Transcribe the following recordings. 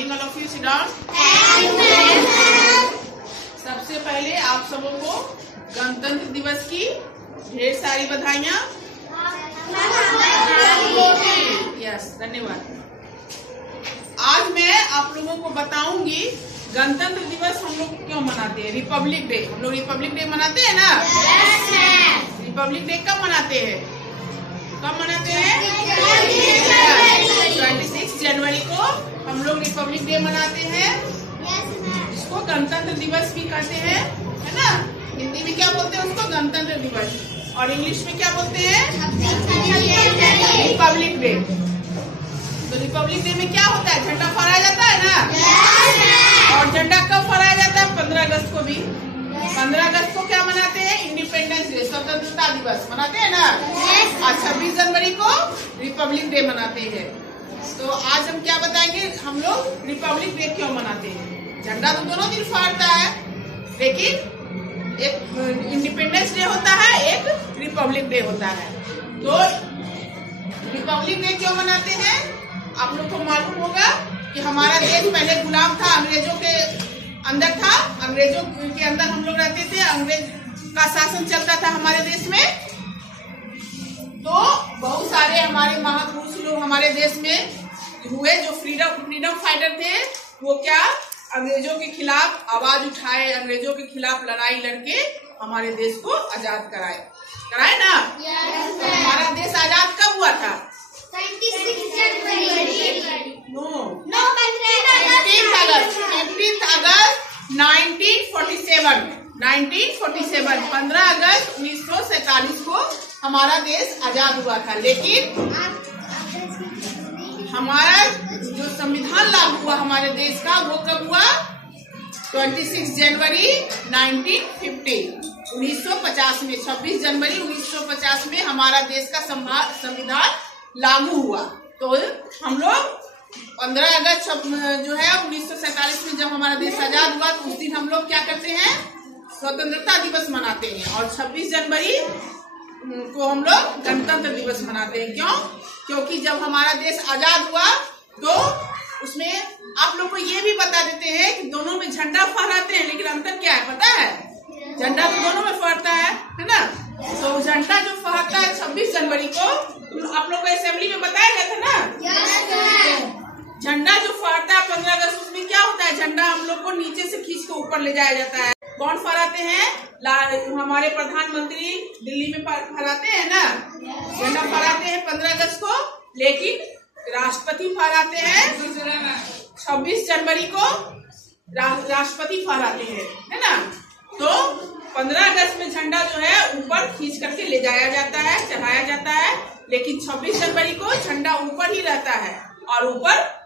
Standing all of you, sit down. सबसे पहले आप सबों को गणतंत्र दिवस की ढेर सारी बधाइयाँ। यस, धन्यवाद। आज मैं आप लोगों को बताऊंगी गणतंत्र दिवस हम लोग क्यों मनाते हैं। रिपब्लिक डे, हम लोग रिपब्लिक डे मनाते हैं ना। रिपब्लिक डे कब मनाते हैं? कब मनाते हैं? 26 जनवरी को हम लोग रिपब्लिक डे मनाते हैं। इसको गणतंत्र दिवस भी कहते हैं, है ना। हिंदी में क्या बोलते हैं उसको? गणतंत्र दिवस। और इंग्लिश में क्या बोलते हैं? Republic day. तो रिपब्लिक डे में क्या होता है? झंडा फहराया जाता है ना। और झंडा कब फहराया जाता है? 15 अगस्त को भी। 15 अगस्त को क्या मनाते हैं? इंडिपेंडेंस डे, स्वतंत्रता दिवस मनाते हैं ना। और 26 जनवरी को रिपब्लिक डे मनाते हैं। तो आज हम क्या बताएंगे, हम लोग रिपब्लिक डे क्यों मनाते हैं। झंडा तो दोनों दिन फहरता है, लेकिन एक इंडिपेंडेंस डे होता है, एक रिपब्लिक डे होता है। तो रिपब्लिक डे क्यों मनाते हैं? आप लोग को मालूम होगा कि हमारा देश पहले गुलाम था, अंग्रेजों के अंदर था। अंग्रेजों के अंदर हम लोग रहते थे, अंग्रेज का शासन चलता था हमारे देश में। तो बहुत सारे हमारे महापुरुष लोग हमारे देश में हुए, जो फ्रीडम फाइटर थे। वो क्या अंग्रेजों के खिलाफ आवाज उठाए, अंग्रेजों के खिलाफ लड़ाई लड़के हमारे देश को आजाद कराए ना। हमारा देश आजाद कब हुआ था? 15 अगस्त 1947 को हमारा देश आजाद हुआ था। लेकिन हमारा जो संविधान लागू हुआ हमारे देश का, वो कब हुआ? 26 जनवरी 1950 में। 26 जनवरी 1950 में हमारा देश का संविधान लागू हुआ। तो हम लोग 15 अगस्त जो है 1947 में जब हमारा देश आजाद हुआ, तो उस दिन हम लोग क्या करते हैं? स्वतंत्रता दिवस मनाते हैं। और 26 जनवरी को हम लोग गणतंत्र दिवस मनाते हैं। क्यों? क्योंकि जब हमारा देश आजाद हुआ तो उसमें आप लोग को ये भी बता देते हैं कि दोनों में झंडा फहराते हैं, लेकिन अंतर क्या है पता है? झंडा तो दोनों में फहरता है ना। तो झंडा जो फहरता है 26 जनवरी को, आप लोग को असेंबली में बताया गया था ना। झंडा जो फहरता है 15 अगस्त, उसमें क्या होता है? झंडा हम लोग को नीचे से खींच के ऊपर ले जाया जाता है। कौन फहराते हैं? हमारे प्रधानमंत्री दिल्ली में फहराते हैं ना। झंडा फहराते हैं 15 अगस्त को, लेकिन राष्ट्रपति फहराते हैं 26 जनवरी को। राष्ट्रपति फहराते हैं, है ना। तो 15 अगस्त में झंडा जो है ऊपर खींच करके ले जाया जाता है, चढ़ाया जाता है। लेकिन 26 जनवरी को झंडा ऊपर ही रहता है, और ऊपर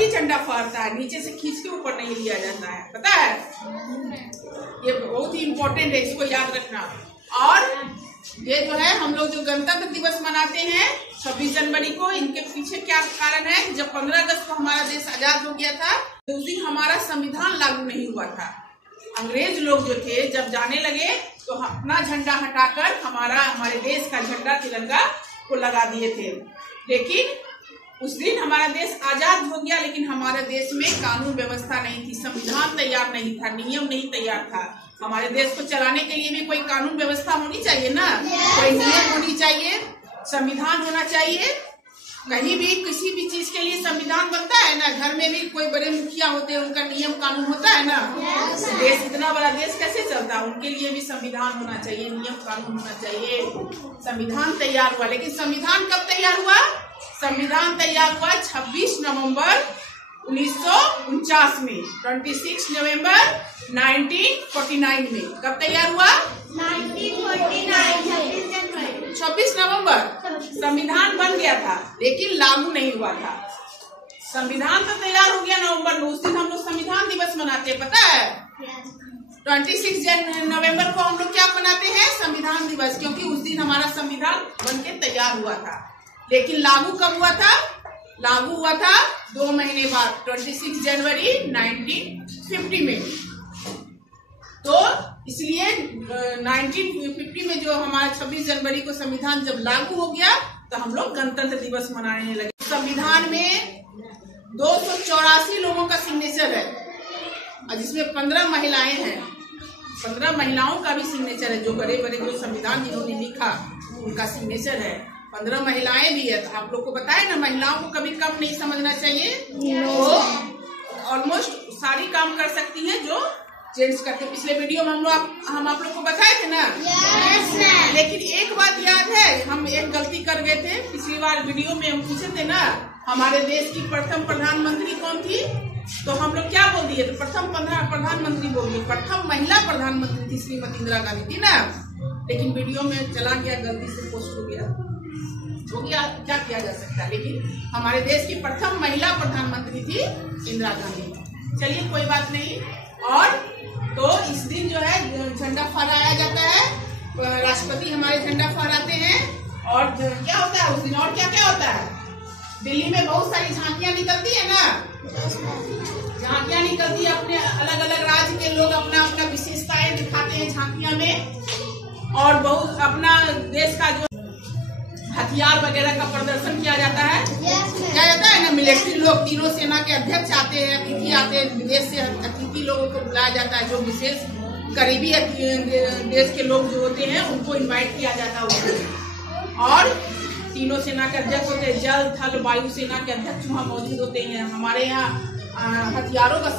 ही झंडा फहरता है, नीचे से खींच के ऊपर नहीं लिया जाता है। पता है? ये बहुत ही इम्पोर्टेंट है, इसको याद रखना। और ये जो है हम लोग जो गणतंत्र दिवस मनाते हैं 26 जनवरी को, इनके पीछे क्या कारण है? जब 15 अगस्त को हमारा देश आजाद हो गया था, तो उस दिन हमारा संविधान लागू नहीं हुआ था। अंग्रेज लोग जो थे जब जाने लगे, तो अपना झंडा हटाकर हमारे देश का झंडा तिरंगा को लगा दिए थे। लेकिन उस दिन हमारा देश आजाद हो गया, लेकिन हमारे देश में कानून व्यवस्था नहीं थी, संविधान तैयार नहीं था, नियम नहीं तैयार था। हमारे देश को चलाने के लिए भी कोई कानून व्यवस्था होनी चाहिए ना, कोई नियम होनी चाहिए, संविधान होना चाहिए। कहीं भी किसी भी चीज के लिए संविधान बनता है ना। घर में भी कोई बड़े मुखिया होते हैं, उनका नियम कानून होता है ना। देश इतना बड़ा देश कैसे चलता है? उनके लिए भी संविधान होना चाहिए, नियम कानून होना चाहिए। संविधान तैयार हुआ, लेकिन संविधान कब तैयार हुआ? संविधान तैयार हुआ 26 नवंबर 1949 में, 26 नवंबर 1949 में। कब तैयार हुआ? 26 नवंबर संविधान बन गया था, लेकिन लागू नहीं हुआ था। संविधान तो तैयार हो गया नवंबर में, उस दिन हम लोग संविधान दिवस मनाते हैं, पता है? 26 नवंबर को हम लोग क्या मनाते हैं? संविधान दिवस, क्योंकि उस दिन हमारा संविधान बनके तैयार हुआ था। लेकिन लागू कब हुआ था? लागू हुआ था 2 महीने बाद, 26 जनवरी 1950 में। तो इसलिए 1950 में जो हमारा 26 जनवरी को संविधान जब लागू हो गया, तो हम लोग गणतंत्र दिवस मनाने लगे। संविधान में 284 लोगों का सिग्नेचर है, और जिसमें 15 महिलाएं हैं। 15 महिलाओं का भी सिग्नेचर है। जो बड़े बड़े जो संविधान जिन्होंने लिखा उनका सिग्नेचर है। 15 महिलाएं भी है। तो आप लोग को बताए ना, महिलाओं को कभी कम नहीं समझना चाहिए। वो ऑलमोस्ट सारी काम कर सकती हैं जो जेंट्स करते। पिछले वीडियो में हम आप लोग को बताए थे ना। लेकिन एक बात याद है, हम एक गलती कर गए थे। पिछली बार वीडियो में हम पूछे थे ना, हमारे देश की प्रथम प्रधानमंत्री कौन थी, तो हम लोग क्या बोल दिए? तो प्रथम प्रधानमंत्री बोल दिए। प्रथम महिला प्रधानमंत्री थी श्रीमती इंदिरा गांधी थी ना। लेकिन वीडियो में चला गया, गलती से पोस्ट हो गया। क्या किया जा सकता है। लेकिन हमारे देश की प्रथम महिला प्रधानमंत्री थी इंदिरा गांधी। चलिए कोई बात नहीं। और तो इस दिन जो है झंडा फहराया जाता है। राष्ट्रपति हमारे झंडा फहराते हैं। और क्या होता है उस दिन, और क्या क्या होता है? दिल्ली में बहुत सारी झांकियां निकलती है ना। झांकियां निकलती है, अपने अलग अलग राज्य के लोग अपना अपना विशेषताएं दिखाते हैं झांकियां में। और बहुत अपना देश का जो हथियार वगैरह का प्रदर्शन किया जाता है। क्या जाता है ना, मिलिट्री लोग, तीनों सेना के अध्यक्ष आते हैं, अतिथि आते हैं, विदेश से अतिथि लोगों को बुलाया जाता है। जो विशेष करीबी देश के लोग जो होते हैं उनको इनवाइट किया जाता है। और तीनों सेना के अध्यक्ष होते हैं, जल थल वायु सेना के अध्यक्ष वहाँ मौजूद होते हैं। हमारे यहाँ हथियारों का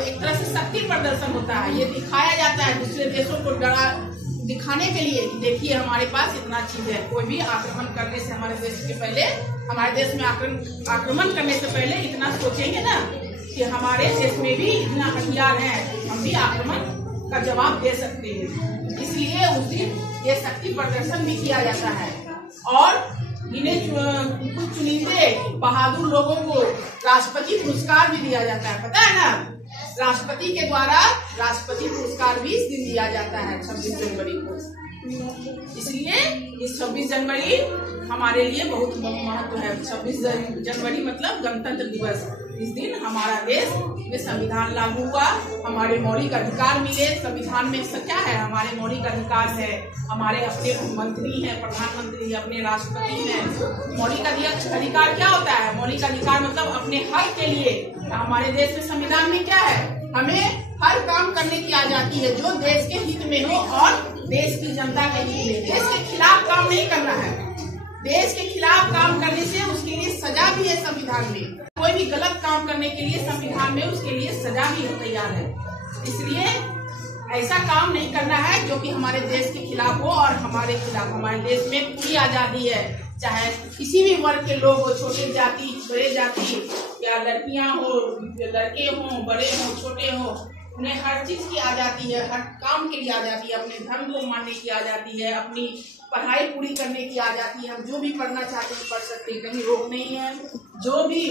एक तरह से शक्ति प्रदर्शन होता है। ये दिखाया जाता है दूसरे देशों को दिखाने के लिए, देखिए हमारे पास इतना चीज है। कोई भी आक्रमण करने से हमारे देश के पहले, हमारे देश में आक्रमण करने से पहले इतना सोचेंगे ना कि हमारे देश में भी इतना हथियार है, हम भी आक्रमण का जवाब दे सकते हैं। इसलिए उस दिन ये शक्ति प्रदर्शन भी किया जाता है। और इन्हें कुछ चुनिंदे बहादुर लोगों को राष्ट्रपति पुरस्कार भी दिया जाता है, पता है ना। राष्ट्रपति के द्वारा राष्ट्रपति पुरस्कार भी इस दिन दिया जाता है 26 जनवरी को। इसलिए इस 26 जनवरी हमारे लिए बहुत महत्व है। 26 जनवरी मतलब गणतंत्र दिवस। इस दिन हमारा देश में संविधान लागू हुआ, हमारे मौलिक अधिकार मिले। संविधान में क्या है? हमारे मौलिक अधिकार है, हमारे अपने मंत्री हैं, प्रधानमंत्री, अपने राष्ट्रपति हैं। मौलिक अधिकार क्या होता है? मौलिक अधिकार मतलब अपने हक के लिए। हमारे देश में संविधान में क्या है? हमें हर काम करने की आजादी है जो देश के हित में हो और देश की जनता के हित में। देश के खिलाफ काम नहीं करना है। देश के खिलाफ काम करने से उसके लिए सजा भी है संविधान में। कोई भी गलत काम करने के लिए संविधान में उसके लिए सजा भी तैयार है। इसलिए ऐसा काम नहीं करना है जो कि हमारे देश के खिलाफ हो और हमारे खिलाफ। हमारे देश में पूरी आजादी है, चाहे किसी भी वर्ग के लोग हो, छोटे जाति बड़े जाति, या लड़कियां हो, लड़के हो, बड़े हो, छोटे हो, उन्हें हर चीज की आजादी है, हर काम के लिए आजादी है। अपने धर्म को मानने की आजादी है, अपनी पढ़ाई पूरी करने की आजादी है। हम जो भी पढ़ना चाहते हैं पढ़ सकते हैं, कहीं रोक नहीं है। जो भी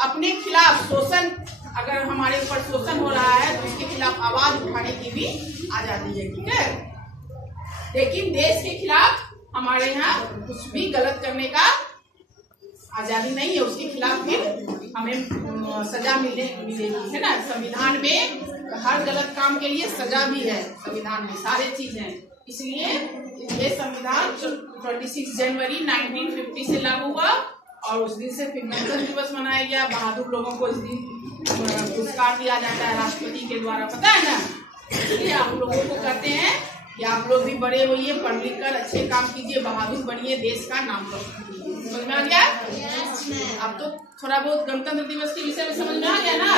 अपने खिलाफ शोषण, अगर हमारे ऊपर शोषण हो रहा है तो उसके खिलाफ आवाज उठाने की भी आजादी है, ठीक है। लेकिन देश के खिलाफ हमारे यहाँ कुछ भी गलत करने का आजादी नहीं है। उसके खिलाफ फिर हमें सजा मिलेगी, है ना। संविधान में हर गलत काम के लिए सजा भी है, संविधान में सारे चीज है। इसलिए ये संविधान 26 जनवरी 1950 से लागू हुआ और उस दिन से फिर गणतंत्र दिवस मनाया गया। बहादुर लोगों को इस दिन पुरस्कार दिया जाता है राष्ट्रपति के द्वारा, पता है ना। इसलिए आप लोगों को कहते हैं कि आप लोग भी बड़े होइए, पढ़ लिख कर अच्छे काम कीजिए, बहादुर बनिए, देश का नाम रोशन कीजिए। समझ में आ गया? अब तो थोड़ा बहुत गणतंत्र दिवस के विषय में समझ में आ गया ना।